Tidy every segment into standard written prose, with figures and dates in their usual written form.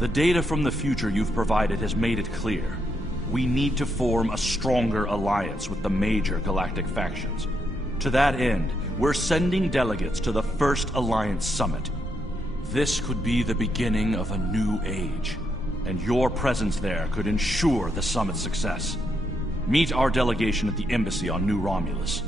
The data from the future you've provided has made it clear. We need to form a stronger alliance with the major galactic factions. To that end, we're sending delegates to the first Alliance Summit. This could be the beginning of a new age, and your presence there could ensure the summit's success. Meet our delegation at the embassy on New Romulus.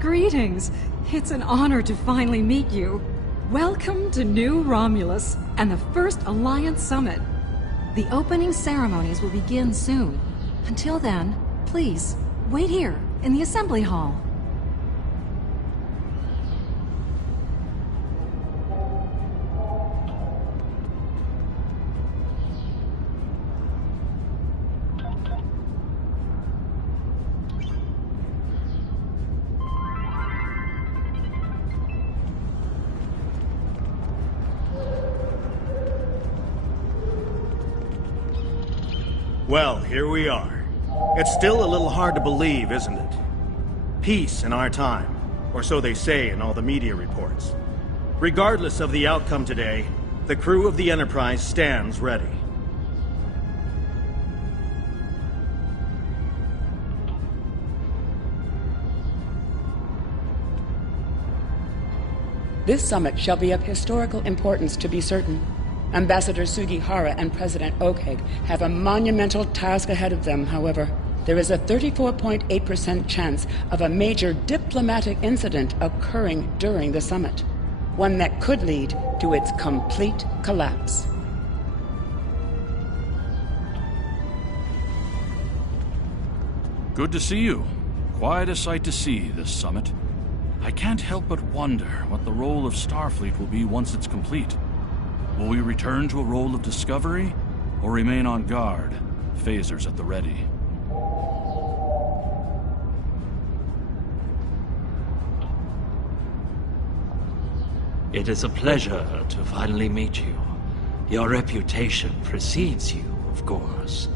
Greetings! It's an honor to finally meet you. Welcome to New Romulus and the first Alliance Summit. The opening ceremonies will begin soon. Until then, please, wait here in the assembly hall. Well, here we are. It's still a little hard to believe, isn't it? Peace in our time, or so they say in all the media reports. Regardless of the outcome today, the crew of the Enterprise stands ready. This summit shall be of historical importance, to be certain. Ambassador Sugihara and President Oakeg have a monumental task ahead of them, however. There is a 34.8% chance of a major diplomatic incident occurring during the summit. One that could lead to its complete collapse. Good to see you. Quite a sight to see, this summit. I can't help but wonder what the role of Starfleet will be once it's complete. Will we return to a role of discovery, or remain on guard, phasers at the ready? It is a pleasure to finally meet you. Your reputation precedes you, of course.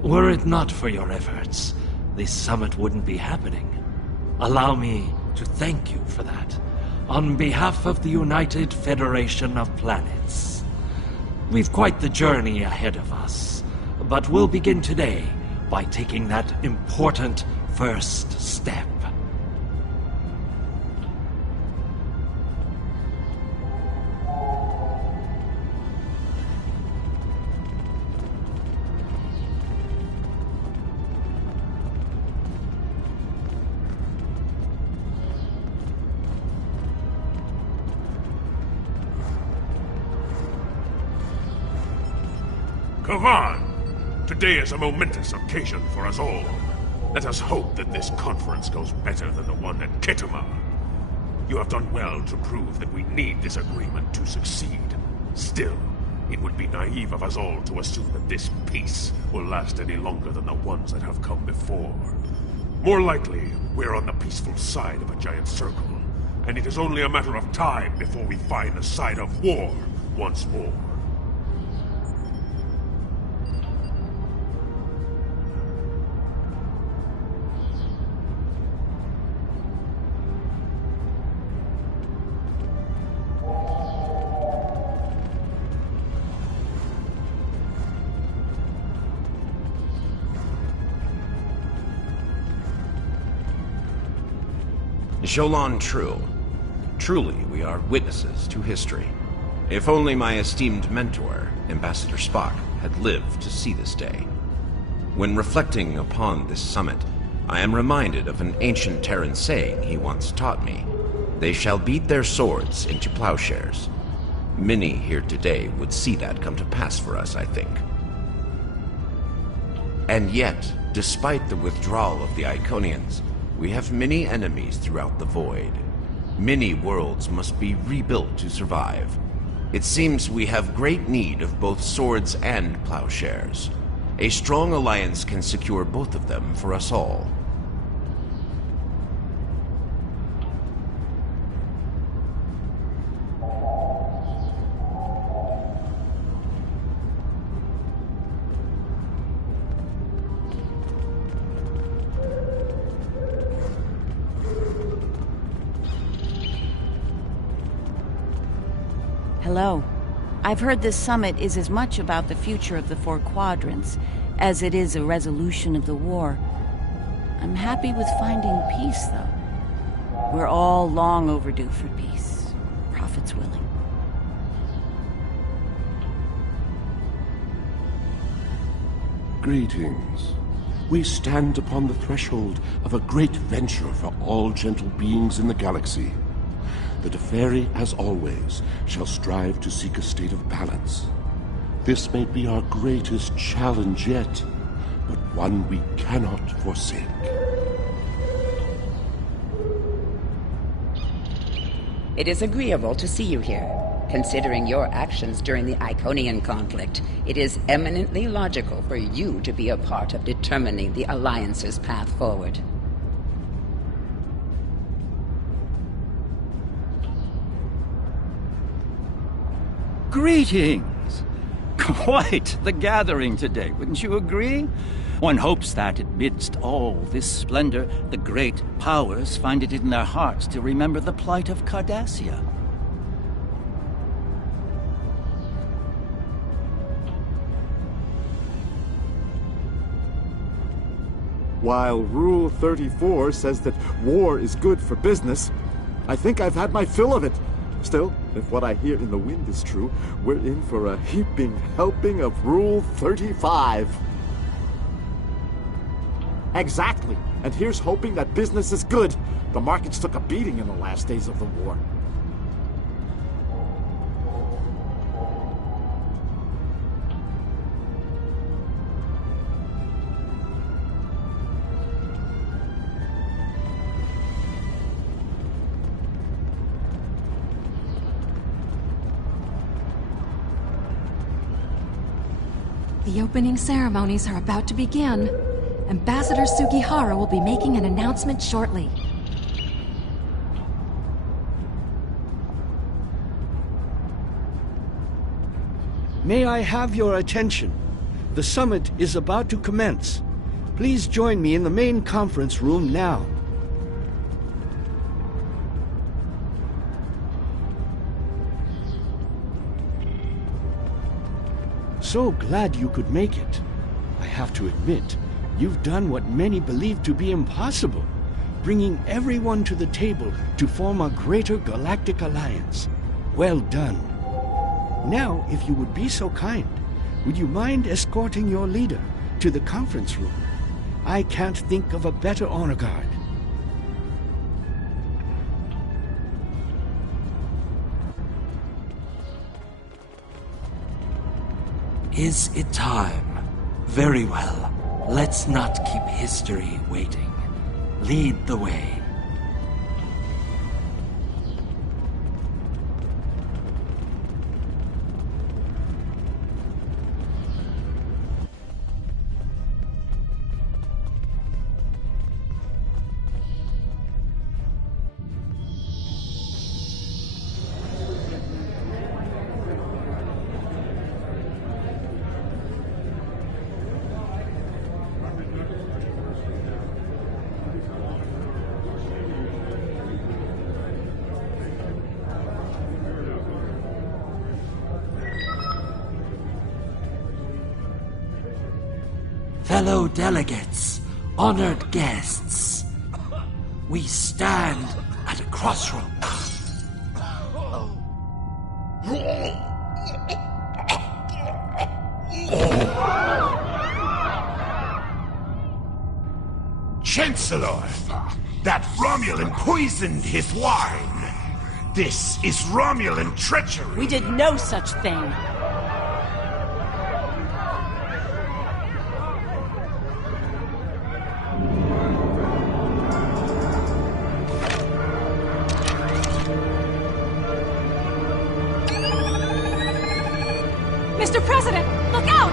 Were it not for your efforts, this summit wouldn't be happening. Allow me to thank you for that, on behalf of the United Federation of Planets. We've quite the journey ahead of us, but we'll begin today by taking that important first step. Come on! Today is a momentous occasion for us all. Let us hope that this conference goes better than the one at Ketama. You have done well to prove that we need this agreement to succeed. Still, it would be naive of us all to assume that this peace will last any longer than the ones that have come before. More likely, we're on the peaceful side of a giant circle, and it is only a matter of time before we find the side of war once more. Jolan True. Truly, we are witnesses to history. If only my esteemed mentor, Ambassador Spock, had lived to see this day. When reflecting upon this summit, I am reminded of an ancient Terran saying he once taught me. They shall beat their swords into plowshares. Many here today would see that come to pass for us, I think. And yet, despite the withdrawal of the Iconians, we have many enemies throughout the void. Many worlds must be rebuilt to survive. It seems we have great need of both swords and plowshares. A strong alliance can secure both of them for us all. Hello. I've heard this summit is as much about the future of the Four Quadrants as it is a resolution of the war. I'm happy with finding peace, though. We're all long overdue for peace, prophets willing. Greetings. We stand upon the threshold of a great venture for all gentle beings in the galaxy. The Deferi, as always, shall strive to seek a state of balance. This may be our greatest challenge yet, but one we cannot forsake. It is agreeable to see you here. Considering your actions during the Iconian conflict, it is eminently logical for you to be a part of determining the Alliance's path forward. Greetings! Quite the gathering today, wouldn't you agree? One hopes that, amidst all this splendor, the great powers find it in their hearts to remember the plight of Cardassia. While Rule 34 says that war is good for business, I think I've had my fill of it. Still, if what I hear in the wind is true, we're in for a heaping helping of Rule 35. Exactly. And here's hoping that business is good. The markets took a beating in the last days of the war. The opening ceremonies are about to begin. Ambassador Sugihara will be making an announcement shortly. May I have your attention? The summit is about to commence. Please join me in the main conference room now. So glad you could make it. I have to admit, you've done what many believe to be impossible, bringing everyone to the table to form a greater galactic alliance. Well done. Now, if you would be so kind, would you mind escorting your leader to the conference room? I can't think of a better honor guard. Is it time? Very well. Let's not keep history waiting. Lead the way. Fellow delegates, honored guests, we stand at a crossroads. Chancellor, that Romulan poisoned his wine. This is Romulan treachery. We did no such thing. Mr. President, look out!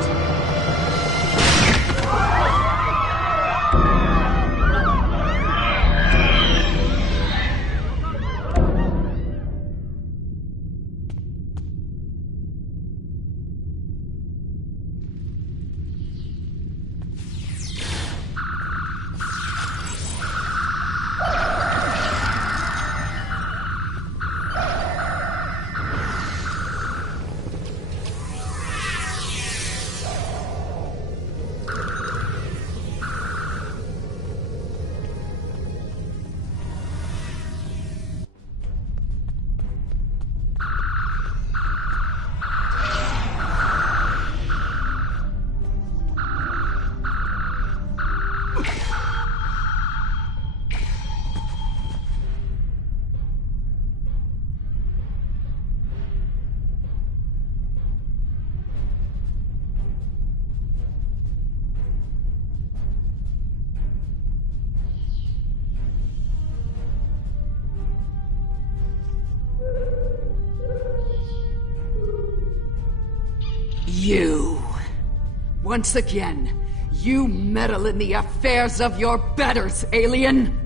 You. Once again, you meddle in the affairs of your betters, alien!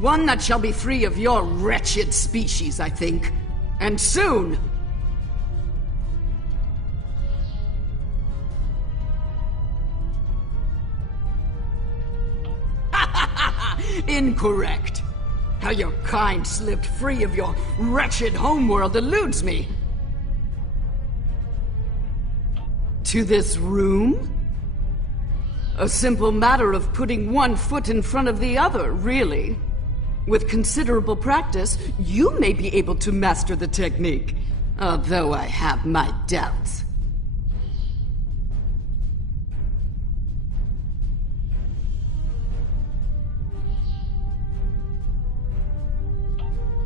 One that shall be free of your wretched species, I think. And soon! Incorrect. How your kind slipped free of your wretched homeworld eludes me. To this room? A simple matter of putting one foot in front of the other, really. With considerable practice, you may be able to master the technique, although I have my doubts.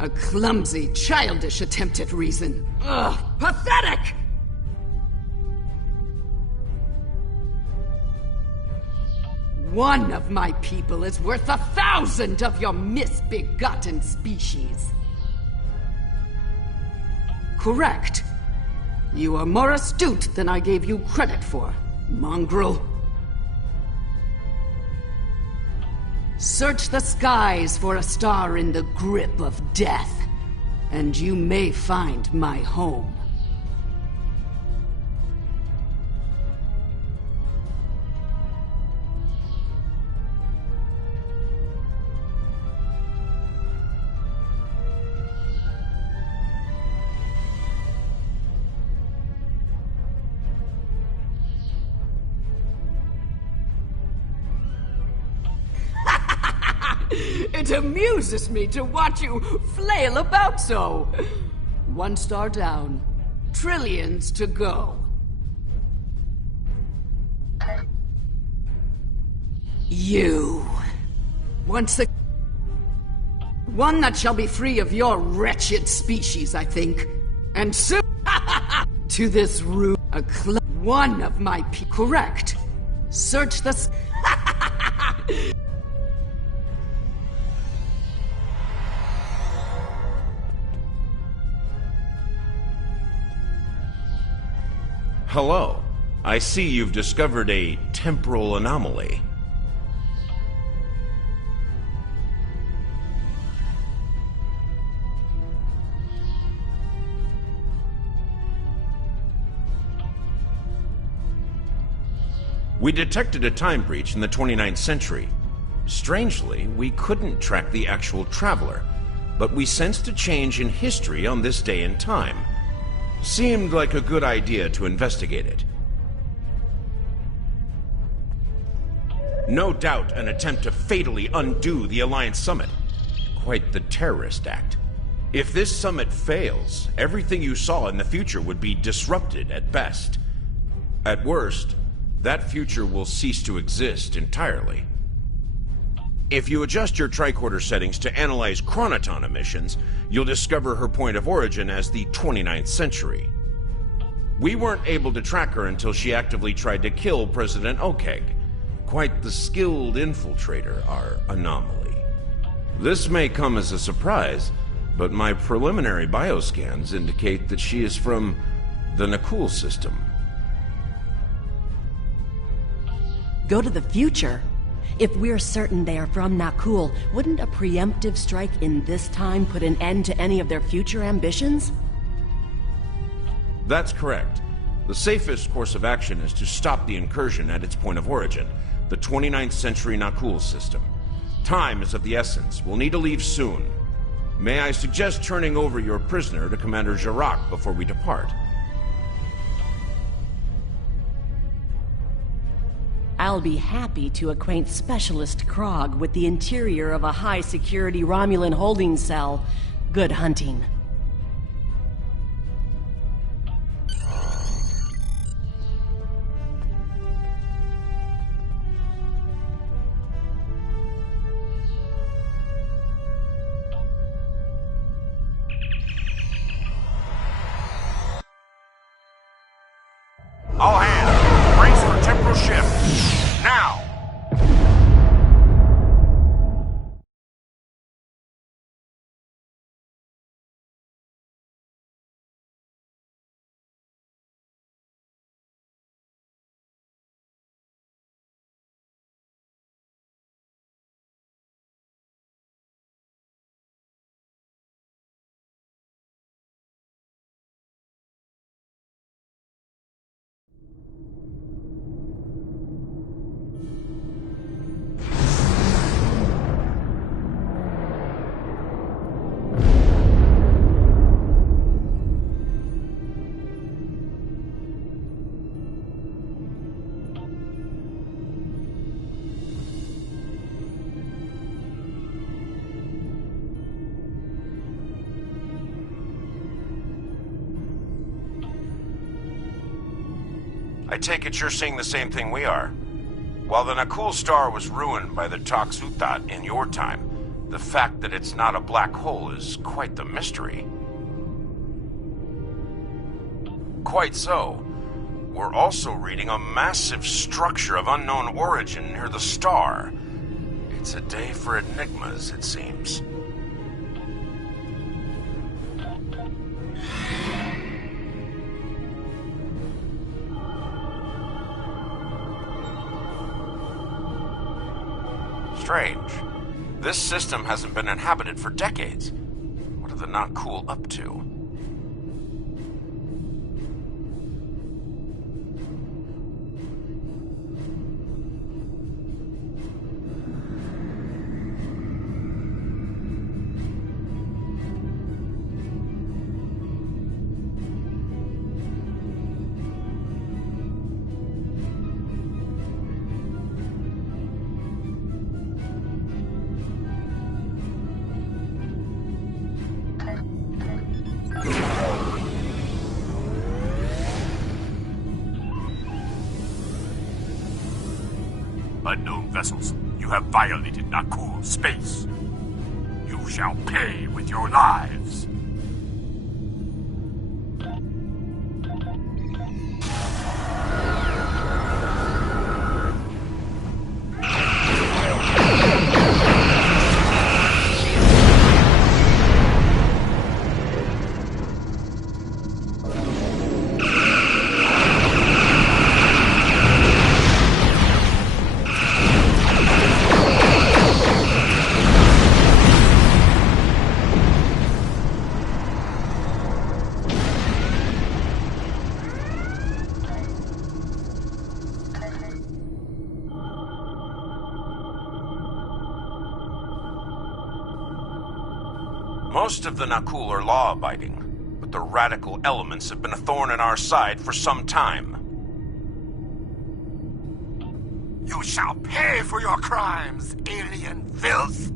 A clumsy, childish attempt at reason. Ugh, pathetic! One of my people is worth 1,000 of your misbegotten species. Correct. You are more astute than I gave you credit for, mongrel. Search the skies for a star in the grip of death, and you may find my home. It amuses me to watch you flail about so. 1 star down. Trillions to go. You. Once again. One that shall be free of your wretched species, I think. And soon to this room, one of my correct. Search the Hello. I see you've discovered a temporal anomaly. We detected a time breach in the 29th century. Strangely, we couldn't track the actual traveler, but we sensed a change in history on this day and time. Seemed like a good idea to investigate it. No doubt an attempt to fatally undo the Alliance Summit. Quite the terrorist act. If this summit fails, everything you saw in the future would be disrupted at best. At worst, that future will cease to exist entirely. If you adjust your tricorder settings to analyze chronoton emissions, you'll discover her point of origin as the 29th century. We weren't able to track her until she actively tried to kill President Okeg. Quite the skilled infiltrator, our anomaly. This may come as a surprise, but my preliminary bioscans indicate that she is from the Nakul system. Go to the future? If we're certain they are from Nakul, wouldn't a preemptive strike in this time put an end to any of their future ambitions? That's correct. The safest course of action is to stop the incursion at its point of origin, the 29th century Nakul system. Time is of the essence. We'll need to leave soon. May I suggest turning over your prisoner to Commander Jarak before we depart? I'll be happy to acquaint Specialist Krog with the interior of a high-security Romulan holding cell. Good hunting. All hands, brace for temporal shift. Now! I take it you're seeing the same thing we are. While the Nakul star was ruined by the Tox Utat in your time, the fact that it's not a black hole is quite the mystery. Quite so. We're also reading a massive structure of unknown origin near the star. It's a day for enigmas, it seems. Strange. This system hasn't been inhabited for decades. What are the Nakul up to? Unknown vessels, you have violated Nakul space. You shall pay with your lives. Most of the Nakul are law-abiding, but the radical elements have been a thorn in our side for some time. You shall pay for your crimes, alien filth!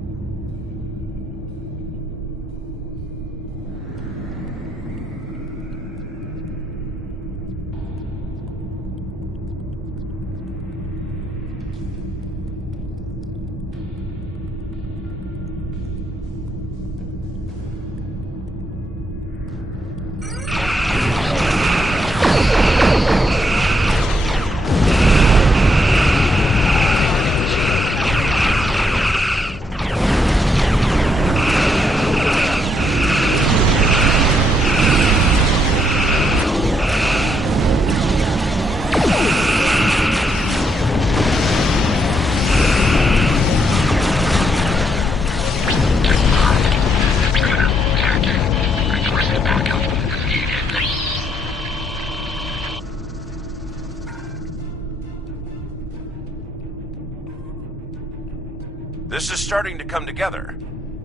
This is starting to come together.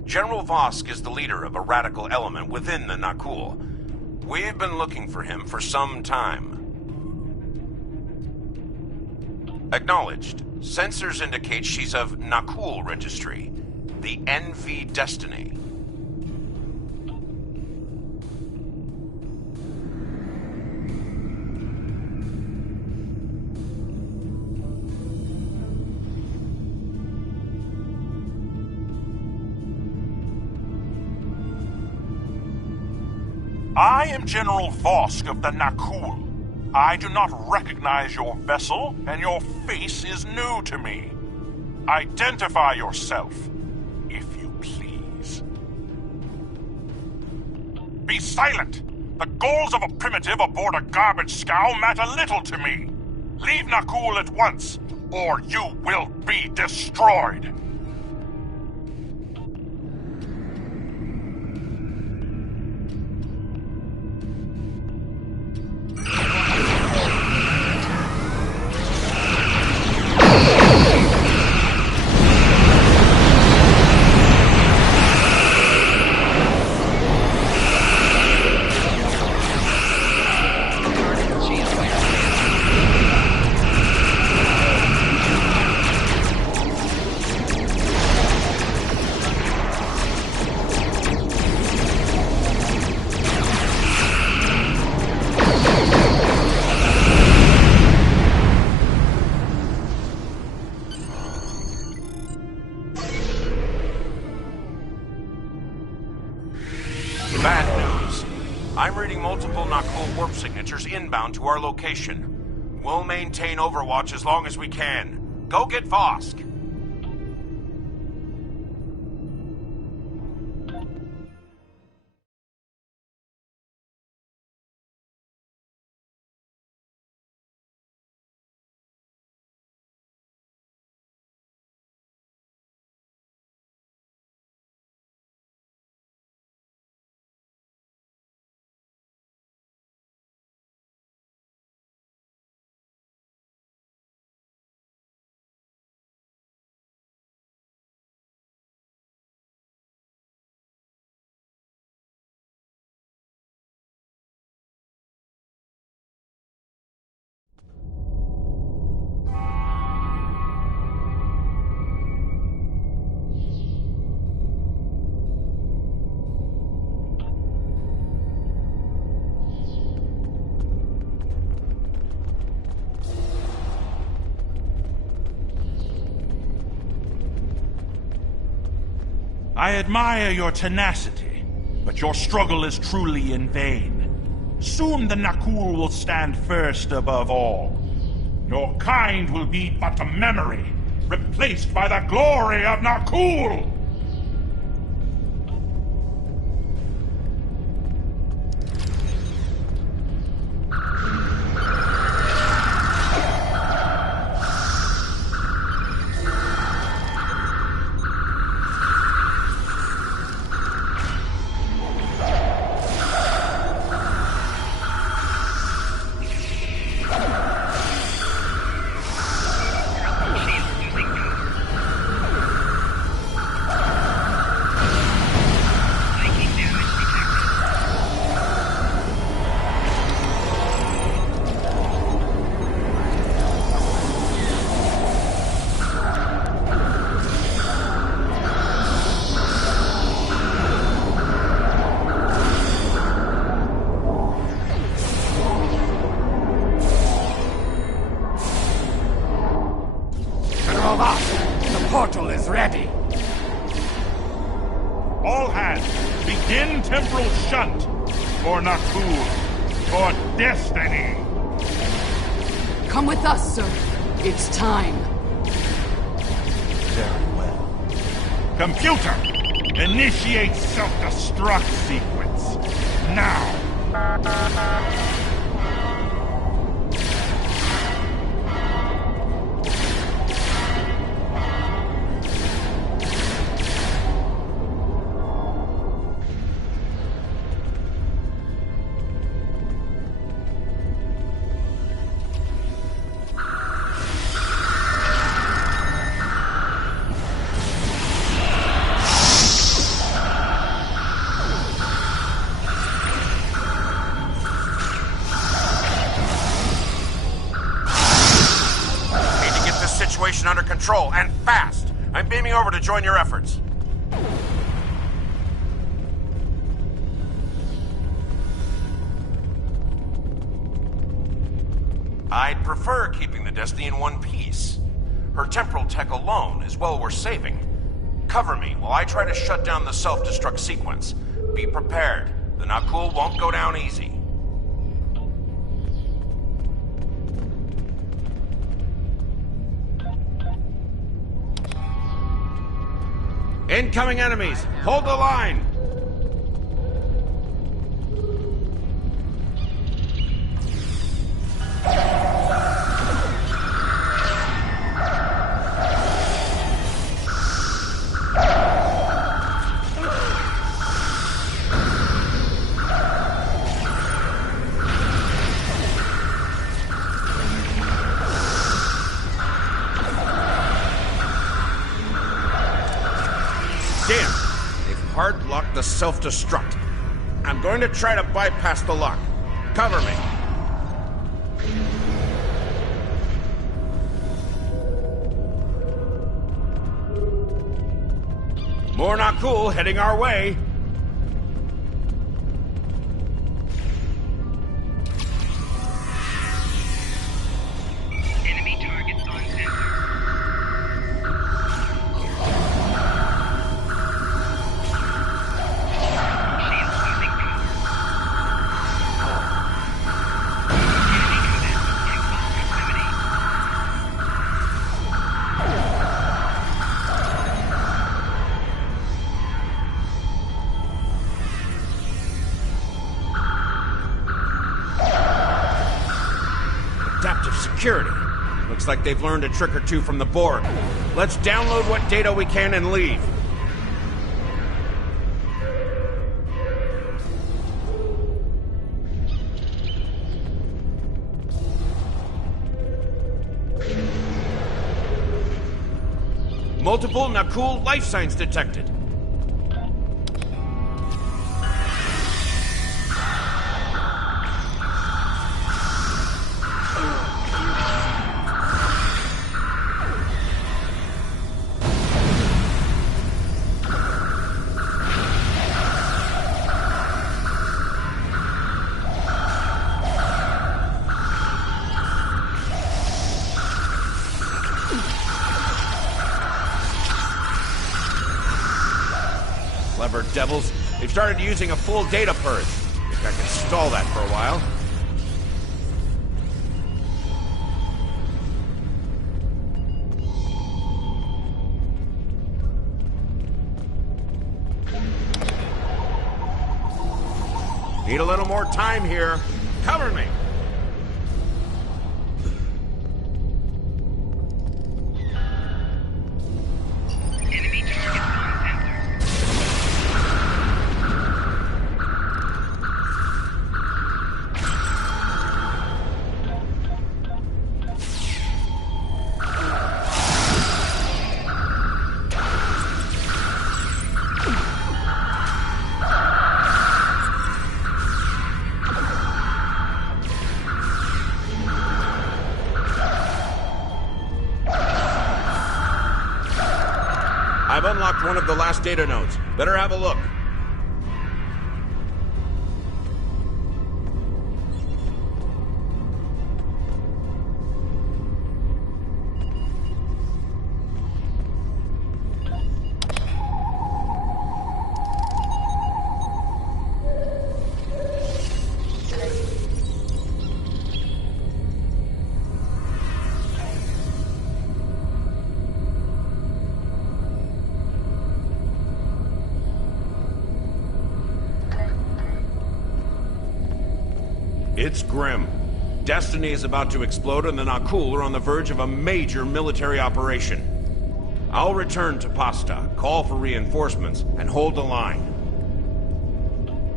General Vosk is the leader of a radical element within the Nakul. We've been looking for him for some time. Acknowledged. Sensors indicate she's of Nakul registry. The NV Destiny. I am General Vosk of the Nakul. I do not recognize your vessel, and your face is new to me. Identify yourself, if you please. Be silent! The goals of a primitive aboard a garbage scow matter little to me. Leave Nakul at once, or you will be destroyed. Bad news. I'm reading multiple Nakul warp signatures inbound to our location. We'll maintain Overwatch as long as we can. Go get Vosk. I admire your tenacity, but your struggle is truly in vain. Soon the Nakul will stand first above all. Your kind will be but a memory, replaced by the glory of Nakul! The portal is ready. All hands, begin Temporal Shunt for Nakul, for destiny. Come with us, sir. It's time. Very well. Computer, initiate self-destruct sequence. Now. Situation under control, and fast! I'm beaming over to join your efforts. I'd prefer keeping the Destiny in one piece. Her temporal tech alone is well worth saving. Cover me while I try to shut down the self-destruct sequence. Be prepared. The Nakul won't go down easy. Incoming enemies! Hold the line! Damn! They've hard-locked the self-destruct. I'm going to try to bypass the lock. Cover me. More Nakul heading our way. Enemy targets on center. Adaptive security. Looks like they've learned a trick or two from the Borg. Let's download what data we can and leave. Multiple Nakul life signs detected. clever devils. They've started using a full data purge. Think I can stall that for a while. Need a little more time here. Cover me! I've unlocked one of the last data nodes. Better have a look. It's grim. Destiny is about to explode and the Nakul are on the verge of a major military operation. I'll return to Pasta, call for reinforcements, and hold the line.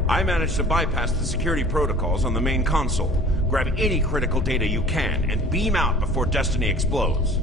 I managed to bypass the security protocols on the main console. Grab any critical data you can and beam out before Destiny explodes.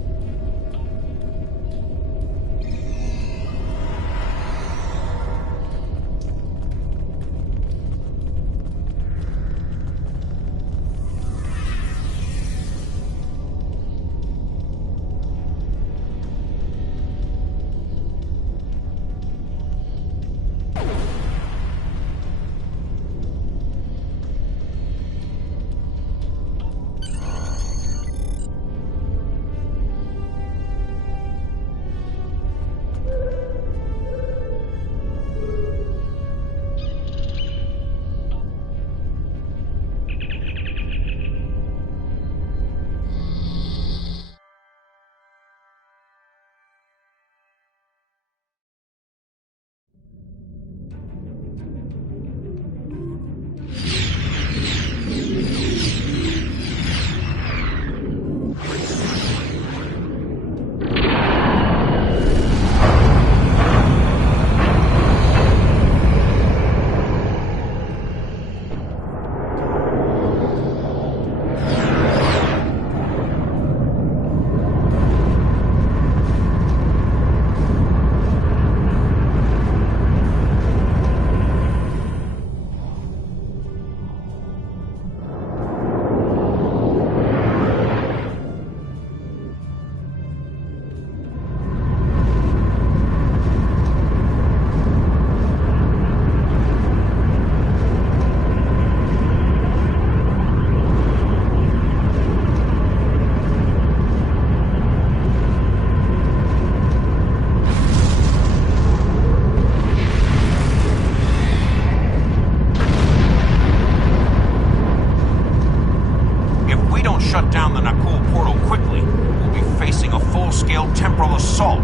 Shut down the Nakul portal quickly, we'll be facing a full-scale temporal assault.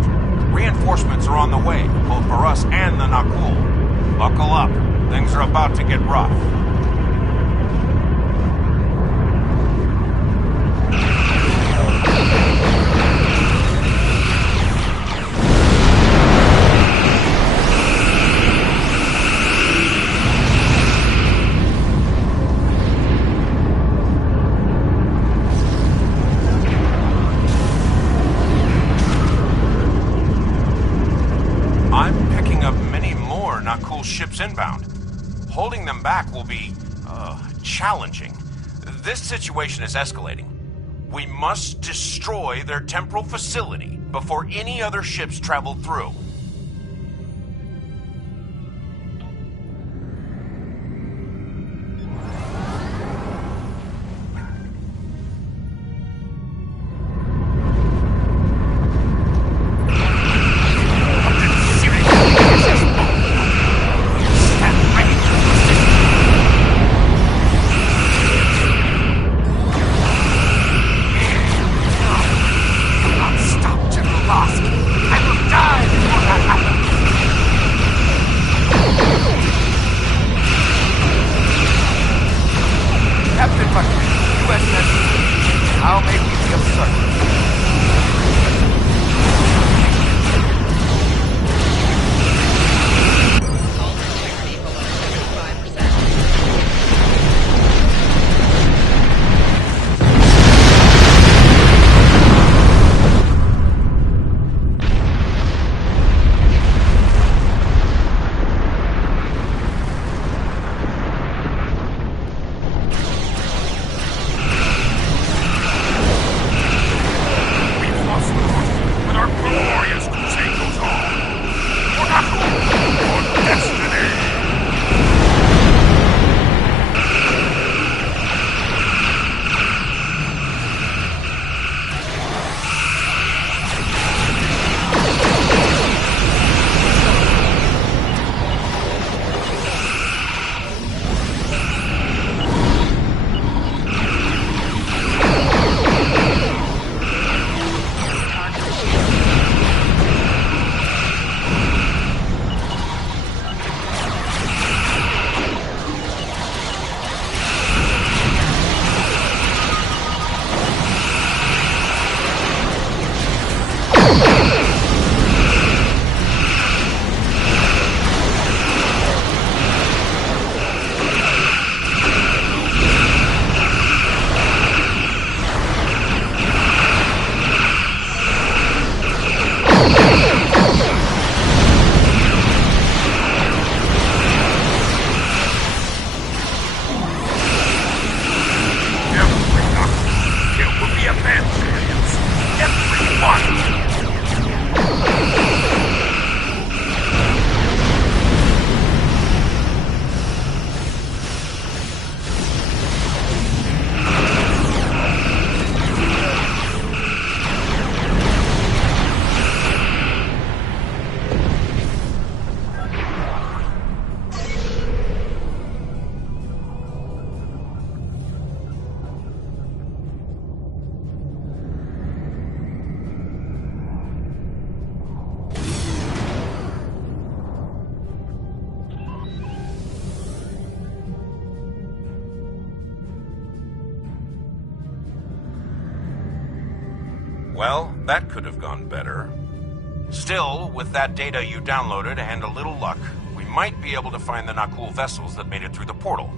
Reinforcements are on the way, both for us and the Nakul. Buckle up. Things are about to get rough. Ships inbound. Holding them back will be, challenging. This situation is escalating. We must destroy their temporal facility before any other ships travel through. Well, that could have gone better. Still, with that data you downloaded and a little luck, we might be able to find the Nakul vessels that made it through the portal.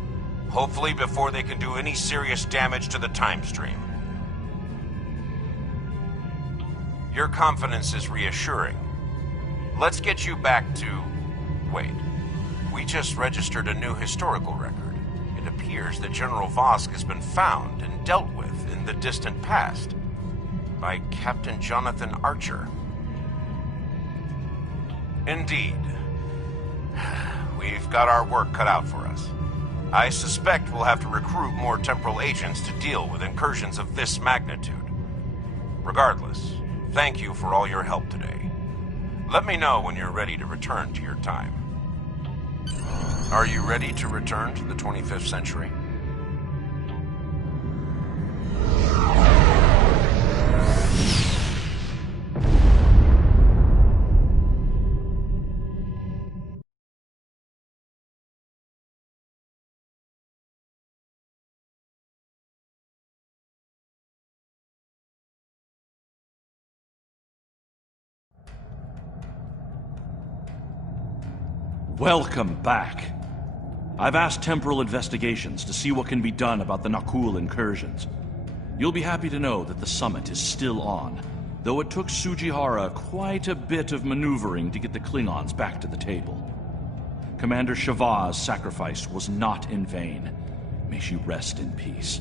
Hopefully before they can do any serious damage to the time stream. Your confidence is reassuring. Let's get you back to... Wait. We just registered a new historical record. It appears that General Vosk has been found and dealt with in the distant past by Captain Jonathan Archer. Indeed. We've got our work cut out for us. I suspect we'll have to recruit more temporal agents to deal with incursions of this magnitude. Regardless, thank you for all your help today. Let me know when you're ready to return to your time. Are you ready to return to the 25th century? Welcome back. I've asked Temporal Investigations to see what can be done about the Nakul incursions. You'll be happy to know that the summit is still on, though it took Sujihara quite a bit of maneuvering to get the Klingons back to the table. Commander Shavah's sacrifice was not in vain. May she rest in peace.